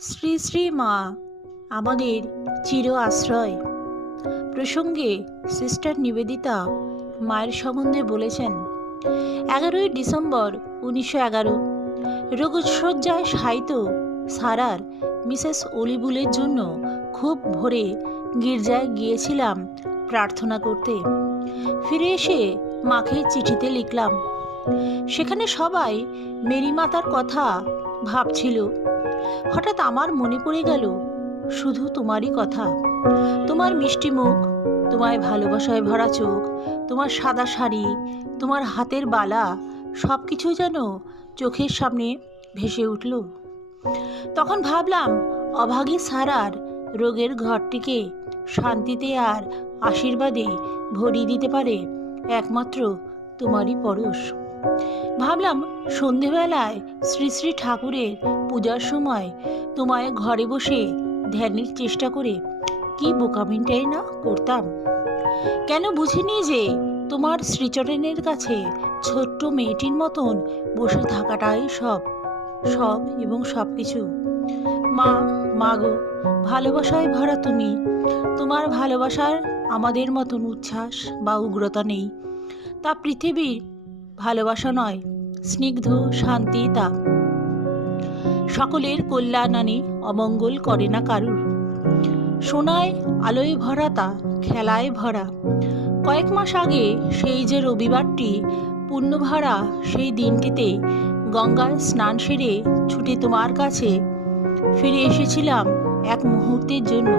শ্রী শ্রী মা আমাদের চির আশ্রয় প্রসঙ্গে সিস্টার নিবেদিতা মায়ের সম্বন্ধে বলেছেন, 11 ডিসেম্বর 1911 রোগশয্যায় শায়িত সারার মিসেস অলিবুলের জন্য খুব ভোরে গির্জায় গিয়েছিলাম প্রার্থনা করতে। ফিরে এসে মাকে চিঠিতে লিখলাম। সেখানে সবাই মেরি মাতার কথা ভাবছিল। হঠাৎ আমার মনে পড়ে গেল শুধু তোমারই কথা, তোমার মিষ্টি মুখ, তোমায় ভালোবাসায় ভরা চোখ, তোমার সাদা শাড়ি, তোমার হাতের বালা, সব কিছু যেন চোখের সামনে ভেসে উঠল। তখন ভাবলাম, অভাগী সারার রোগের ঘরটিকে শান্তিতে আর আশীর্বাদে ভরিয়ে দিতে পারে একমাত্র তোমারই পরশ। ভাবলাম, সন্ধেবেলায় শ্রী শ্রী ঠাকুরের পূজার সময় তোমায় ঘরে বসে ধ্যানের চেষ্টা করে কি বোকামিটাই না করতাম। কেন বুঝিনি যে তোমার শ্রীচরণের কাছে ছোট্ট মেয়েটির মতন বসে থাকাটাই সব সব এবং সব কিছু। মা, মাগো, ভালোবাসায় ভরা তুমি। তোমার ভালোবাসার আমাদের মতন উচ্ছ্বাস বা উগ্রতা নেই। তা পৃথিবীর ভালোবাসা নয়, স্নিগ্ধ শান্তি তা। সকলের কল্যাণ আনে, অমঙ্গল করে না কারুর। সোনায় আলোয় ভরা তা, খেলায় ভরা। কয়েক মাস আগে সেই যে রবিবারটি পুণ্যভরা, সেই দিনটিতে গঙ্গায় স্নান সেরে ছুটে তোমার কাছে ফিরে এসেছিলাম এক মুহূর্তের জন্য।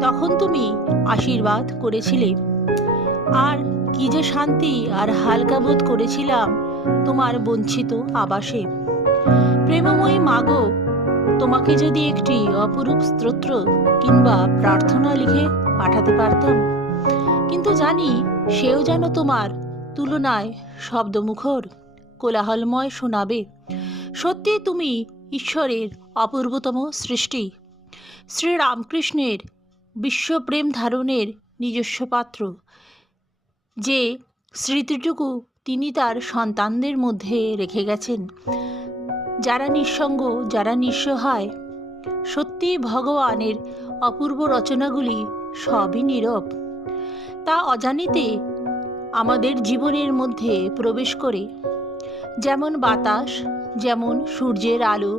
তখন তুমি আশীর্বাদ করেছিলে। আর কি যে শান্তি আর হালকা বোধ করেছিলাম তোমার বঞ্চিত আবাসে। প্রেমময়ী মাগো, তোমাকে যদি একটি অপরূপ স্তোত্র কিংবা প্রার্থনা লিখে পাঠাতে পারতাম, কিন্তু জানি সেও যেন তোমার তুলনায় শব্দমুখর, কোলাহলময় শোনাবে। সত্যি তুমি ঈশ্বরের অপূর্বতম সৃষ্টি, শ্রীরামকৃষ্ণের বিশ্বপ্রেম ধারণের নিজস্ব পাত্র। যে স্মৃতিটুকু তিনি তার সন্তানদের মধ্যে রেখে গেছেন, যারা নিঃসঙ্গ, যারা নিঃসহায়। সত্যি ভগবানের অপূর্ব রচনাগুলি সবই নীরব। তা অজানিতে আমাদের জীবনের মধ্যে প্রবেশ করে, যেমন বাতাস, যেমন সূর্যের আলো,